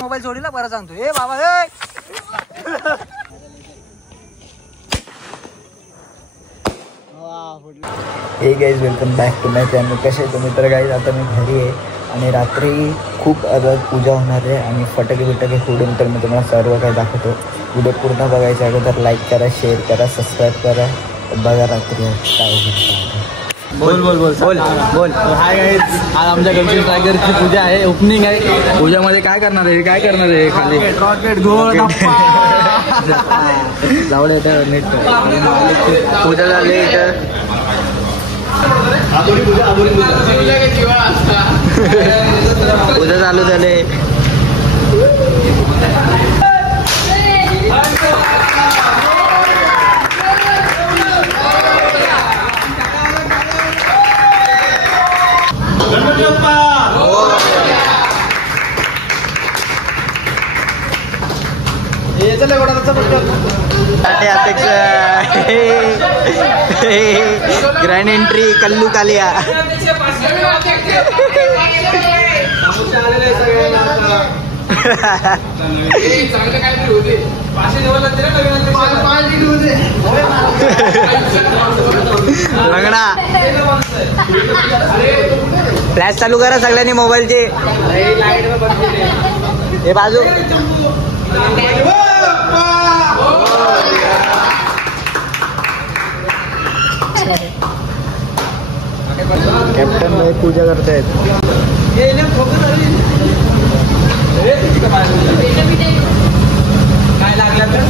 Mobile जोडीला बरं सांगतो ए बाबा hey guys welcome back to my channel. कसे तुम्ही? तर गाईज आता मी घरी आहे आणि रात्री खूप आता पूजा होणार आहे आणि फटाके बिटाके फोडून तर मी तुम्हाला सर्व काही दाखवतो. व्हिडिओ पूर्ण बघायच्या अगोदर लाईक करा, शेअर करा, सबस्क्राईब करा. बघा रात्री काय होईल. बोल बोल बोल बोल बोल. हाय गाईज, आज आमच्या गणपती टायगरची पूजा आहे, ओपनिंग आहे. पूजामध्ये काय करणार आहे? काय करणार आहे? खाली रॉकेट गोल जावळे नीट पूजा झाली इथं. पूजा चालू झाले. अध्यक्ष ग्रँड एंट्री कल्लू कालिया. लंगडा फ्लॅश चालू करा सगळ्यांनी मोबाईलचे. हे बाजू कॅप्टन भाई पूजा करतायत. काय लागलं तर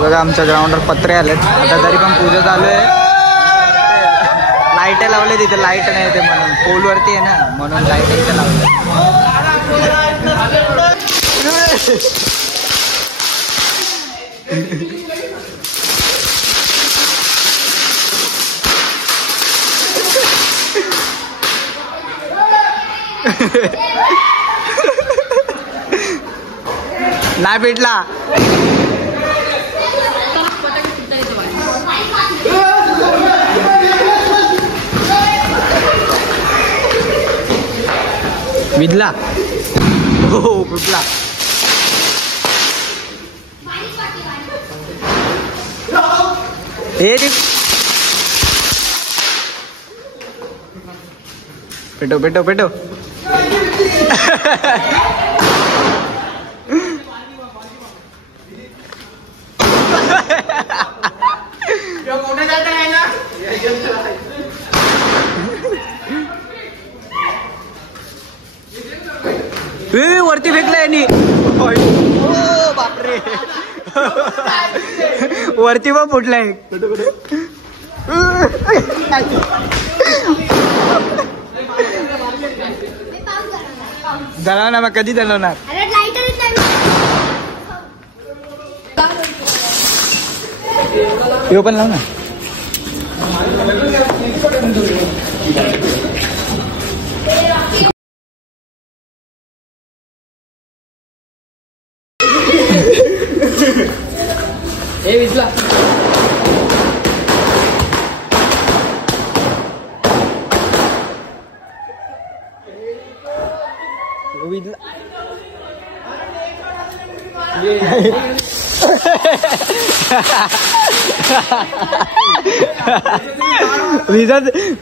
बघा आमच्या ग्राउंडवर पत्रे आलेत. आता तरी पण पूजा चालू आहे. लाईट लावले तिथे, लाईट नाही ते म्हणून पोलवरती आहे ना, म्हणून लाईट इथे लावले. नाही भेटला. विदला हो फुटला. हे पेटो पेटो पेटो. वरती फेकलाय नी. ओ बापरे, वरती पण फुटलाय. जळवणार मग कधी जळवणार? यो पण लाव ना. ए विजला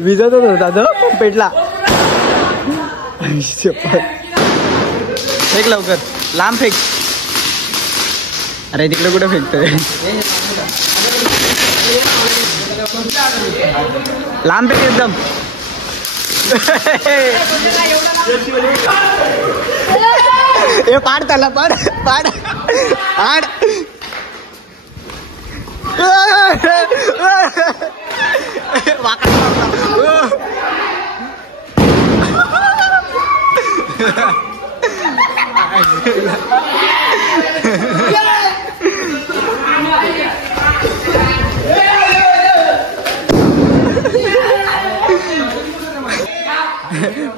विजत होता तो पेटला. फेक लवकर, लांब फेक. अरे तिकडे कुठे फेकतोय? लांब फेक एकदम. हे पाड त्याला, पाड पाड पाड.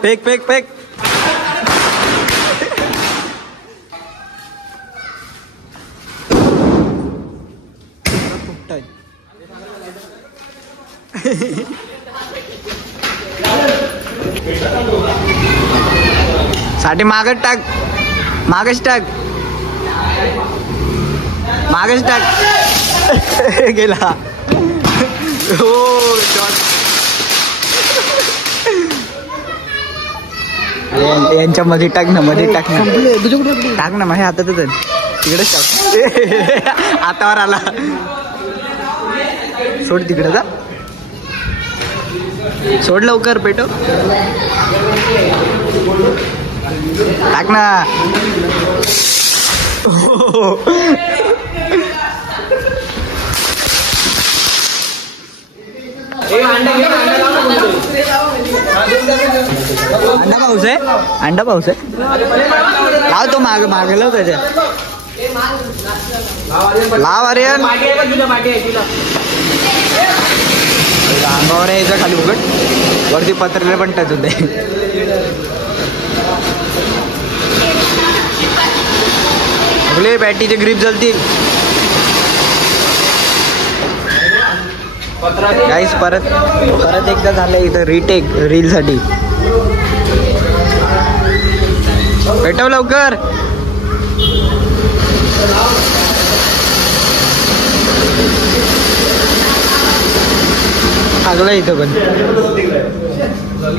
Fake fake fake. मोठा आहे. साठी मागच टाक, मागच टाक, मागच टाक. गेला. हो यांच्या मध्ये टाक ना, मध्ये टाक ना, टाक ना. माझ्या हातातच तिकडेच टाक. हातावर आला. सोड तिकडे जा, सोड लवकर पेटो. टाक ना. अंडा पाऊस आहे, अंडा पाऊस आहे. लाव तो माग मागे लाव त्याच्या. लाव आर्यन. अंगावर यायचं खाली उघड, वरती पत्र्याला पण टच होते. आपले बॅटीचे ग्रीप जलतील. गाईस परत परत एकदा झालंय इथं रिटेक रील साठी. पेटव लवकर. लागलं इथं पण.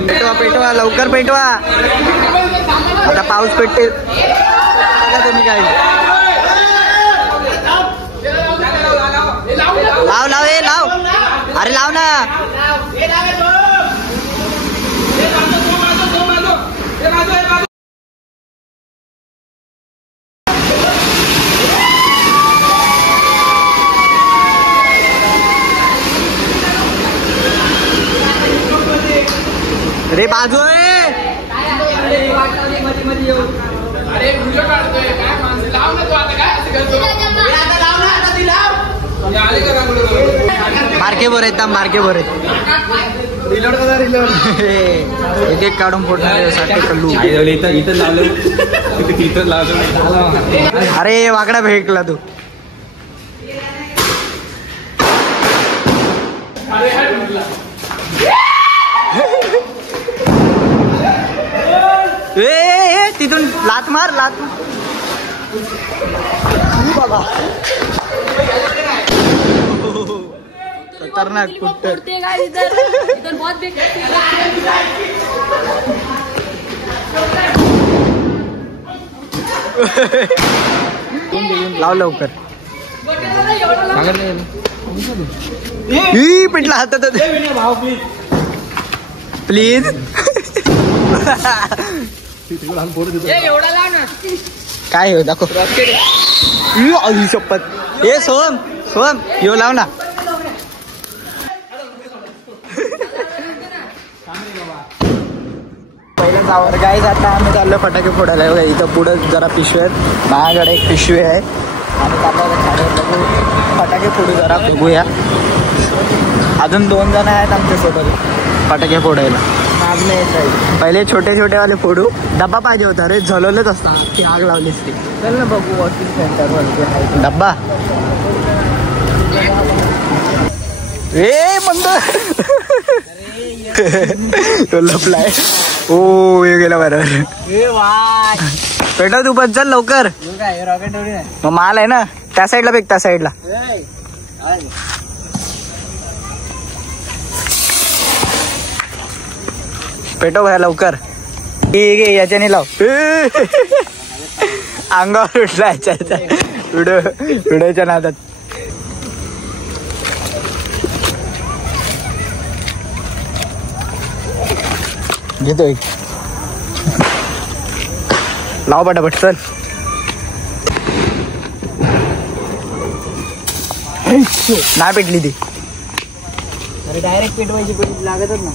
पेटवा पेटवा लवकर पेटवा. आता पाऊस पेटते तुम्ही. काय लाव लाव ए लाव. अरे लाव ना. अरे बाजू आहे. मार्के बर आहेत, मार्के बर आहेत. एक एक काढून फोडणार कल्लू. अरे वाकडा फेकला तू. ए तिथून लात मार, लात बाबा. खतरनाक कुट्टर. लाव लवकर. पिटला हातात प्लीज. काय हो दाखव. शपथ. ए सोम सोम यो लाव ना. पहिलं जावर गाईज. आता आम्ही चाललो फटाके फोडायला. इथं पुढं जरा पिशवी आहेत. माझ्याकडे एक पिशवी आहे आणि फटाके फोडू जरा बघूया. अजून 2 जण आहेत आमच्यासोबत फटाके फोडायला. पहिले छोटे छोटे वाले फोडू. डब्बा पाहिजे होता रे, झलवलंच असता की आग लावलीच ती. चल ना बघू वॉशिंग सेंटर डब्बा. ए मंद तो लपलाय. ओ हे गेला बरोबर. पेटव तू पण चल लवकर. मग माल आहे ना त्या साईडला फेक, त्या साईडला. पेटव भया लवकर. याच्याने लाव. अंगावर उठला याच्या व्हिडिओच्या नादात. घेतोय. लाव पटापट चल. नाही पेटली ती. अरे डायरेक्ट पेटवायची पण लागतच ना.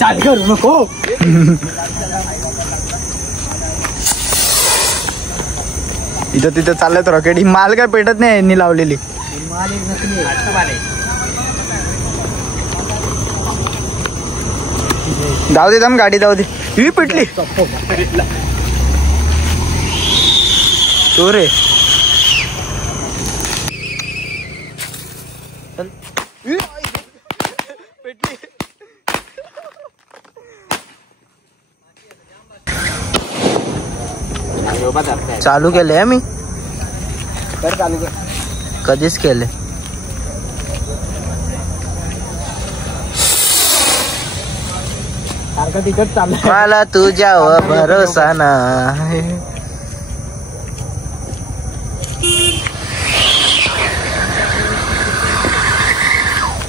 चाल करू नको. इथं तिथं चाललंय रॉकेट. ही माल काय पेटत नाही यांनी लावलेली. जाऊ दे दम गाडी जाऊ दे. ही पेटली. चोर आहे. चालू केले मी चालू कर. कधीच केले. सारखं तिकट चालू. मला तुझ्यावर भरोसा नाही.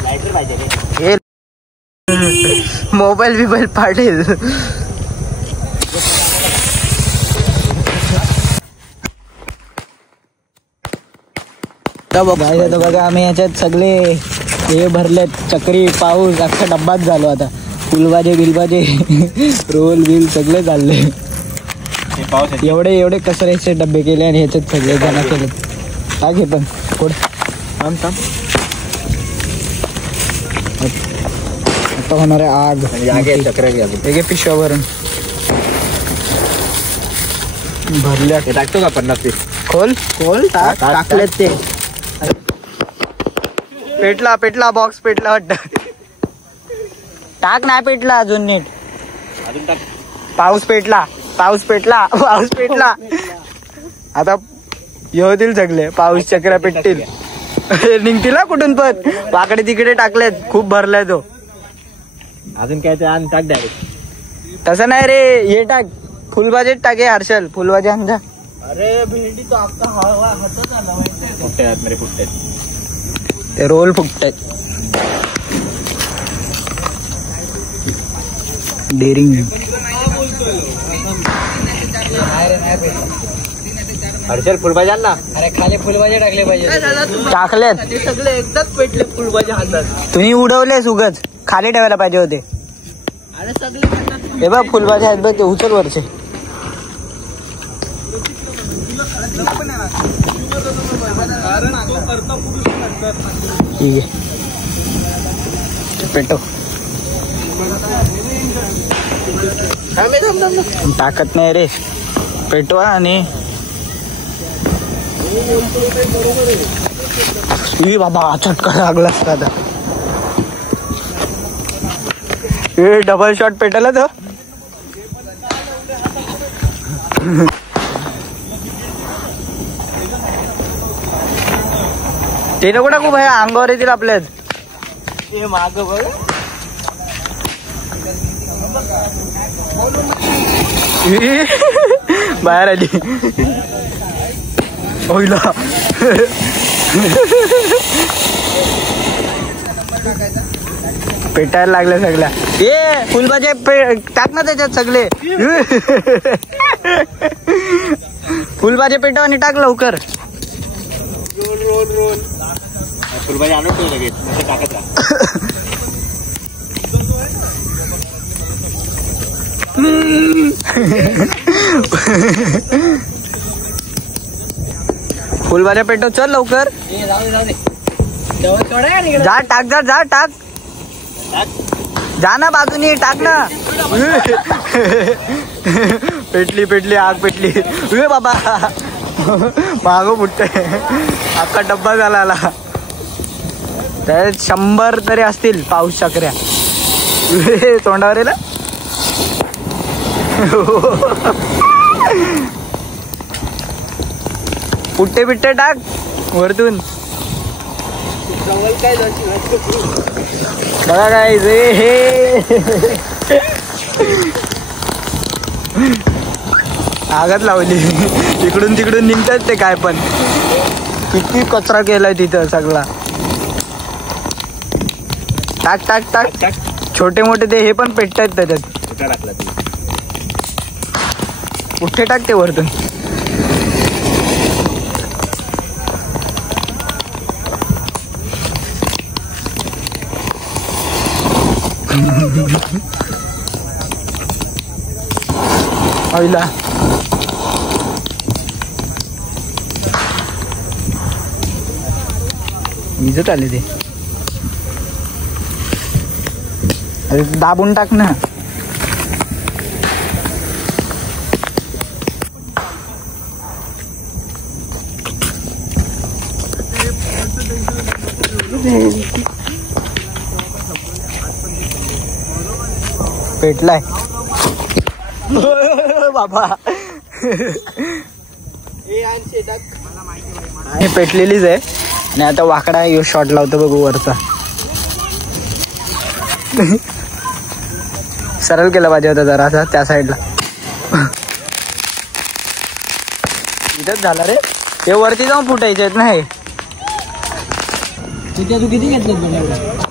लायटर पाहिजे रे. हे मोबाईल बिबाईल पाडेल. बघा आम्ही याच्यात सगळे हे भरलेत. चक्री पाऊस अख्खा डब्बाच झालो आता. फुलभाजे बिलभाजे रोल बिल सगळे चालले. एवढे कचऱ्याचे डब्बे केले आणि ह्याच्यात सगळे जमा केले. टाक हे पण कोड. आता होणार आहे आग. चक्र पिशव्या भरून भरल्या. टाकतो का 50 पीस. खोल टाकलेत ते. पेटला बॉक्स पेटला वाटत. टाक नाही पेटला अजून नीट. अजून टाक. पाऊस पेटला. आता येतील सगळे. पाऊस चक्र पेटतील. निघतील कुठून पण. वाकडे तिकडे टाकलेत. खूप भरलाय तो. अजून काय ते आण टाक डायरेक्ट. तसं नाही रे. हे टाक फुलभाजीत टाके. हर्षल फुलभाजी आण जा. अरे भेंडी तो आपका हवा हातात आला माहिती. फुटतात मेरे फुटतात. ते रोल फुटतायत. डेरिंग. हर्षल फुलभाजी आण ना. अरे खाली फुलभाजी टाकले पाहिजे. टाकलेत ते सगळे एकदाच पेटले फुलभाजी हातात. तुम्ही उडवलेस उगच. खाली ठेवायला पाहिजे होते. अरे सगळे हे बघ फुलभाजी आहेत बघ. ते उचल वरचे. ठीक आहे पेटो. टाकत नाही रे. पेटवा आणि बाबा चटका लागला असता आता. डबल शॉट पेटला तर. ते नको टाकू भाई. अंगावर येतील आपल्यात. माग बघ. बाहेर आली. होईला पेटायला लागल्या सगळ्या. ए फुलभाजी टाक ना त्याच्यात सगळे. फुलभाजी पेटव आणि टाक लवकर. रोल फुलभाजी आणून ठेव लगेच. टाकत राहा. फुलभाज्या पेटव. चल लवकर. जा टाक. जा टाक. जा ना बाजूनी. टाक ना. पेटली आग पेटली. बाबा मागो फुटते. अख्खा डब्बा झाला. त्यात 100 तरी असतील पाऊस चक्र्या. तोंडावर येईल. पुट्टे बिट्टे टाक वरतून. बघा काय हे आगात लावली. इकडून तिकडून निघतात ते काय पण. किती कचरा केलाय तिथं सगळा. टाक. छोटे मोठे ते हे पण पेटतायत त्याच्यात. पुट्टे टाक ते वरतून. आईला विजत आले ते. अरे दाबून टाक ना. पेटलाय बाबा. हे पेटलेलीच आहे आणि आता वाकडा यो शॉट लावतो बघू वरचा. सरळ केला पाहिजे होता जरा असा त्या साईडला. इथंच झाला रे. हे वरती जाऊन फुटायचे आहेत नाही. तू किती घेतलं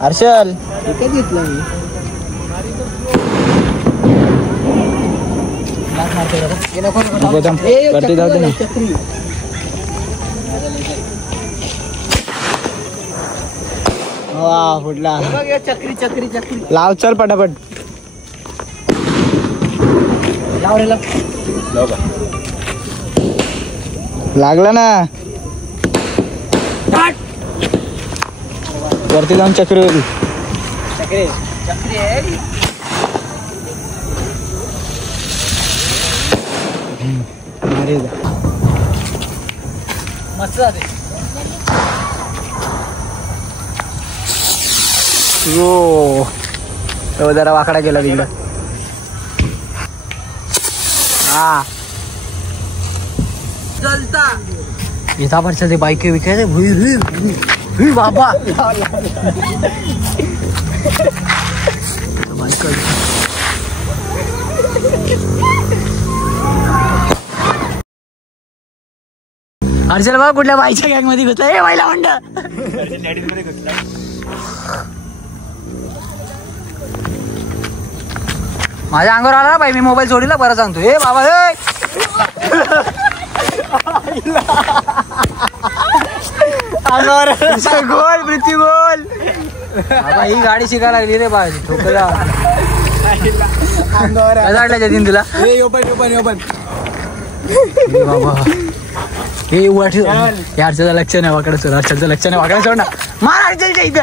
हर्षल? एकच घेतलं मी. वरती जाऊ दे ना. वा फुटला. चक्री चक्री चक्री लाव. चल पटापट लागला ना. वरती जाऊन चक्री होती. चक्री चक्री मस्त जाते. तो जरा वाकडा गेला तिकडं. हा चलता इथं पण चलते. बाईक विकायचे भुई भुई भुई बाबा. हर्षल बाबा कुठल्या बाईच्या गॅंग मध्ये घुसला? ए बाईला म्हणत माझ्या अंगावर आला ना बाई. मी मोबाईल सोडीला बरं सांगतो. हे बाबा अंगावर गोल प्रीती गोल. बाबा ही गाडी शिकायला लागली रे बाई. ठोकला अंगावर जतीन तुला. बाबा हे हर्षलचं लक्ष नाही वाकडं सोड. हर्षलचं लक्ष नाही वाकडं सोड ना. मार हर्षलच्या इथं.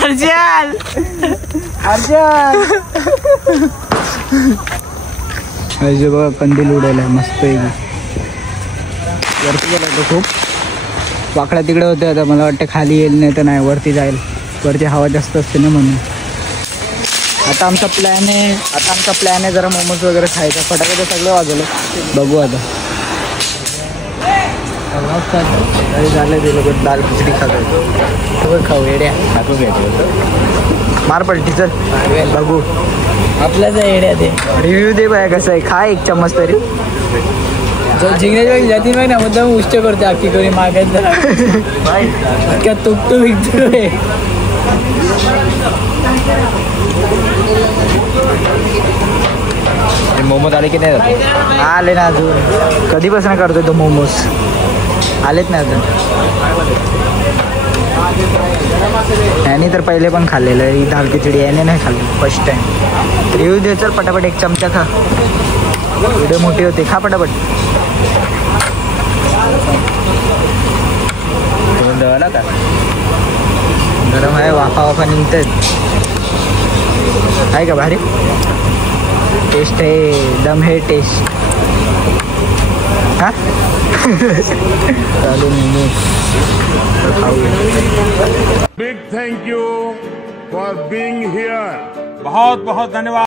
हर्षल हर्षल हर्षल बघा कंदील उडायला मस्त आहे. वरती गेला तो खूप वाकडा तिकडे होते. आता मला वाटतं खाली येईल नाही तर नाही वरती जाईल. वरती हवा जास्त असते ना म्हणून. आता आमचा प्लॅन आहे जरा मोमोज वगैरे खायचा. फटाके तर सगळं वाजवलं. बघू आता झालं. ते लोक दाल खिचडी खातो. खाऊ येड्या खातो घ्यायचं. मार पलटी चल बघू. आपल्याच येड्या ते रिव्ह्यू दे बाय कसं आहे. खा एक चम्मच तरी. जो जिंकण्याच्या जाती नाही ना मुद्दाम उष्ट करते आखी करी मागायचं. क्या तुकतो विकतोय. मोमोज आले की नाही? आले ना अजून. कधीपासून करतोय तो मोमोज. आलेच नाही अजून. याने तर पहिले पण खाल्लेलं आहे. ही दाल खिचडी याने नाही खाल्ली फर्स्ट टाइम. रिव्ह्यू दे चल पटापट. एक चमचा खा. व्हिडिओ मोठी होते. खा पटापट. का गरम आहे. वाफा निघतात. आहे का भारी टेस्ट आहे. दम है टेस्ट. हा चालू big thank you for being here. बहुत बहुत धन्यवाद.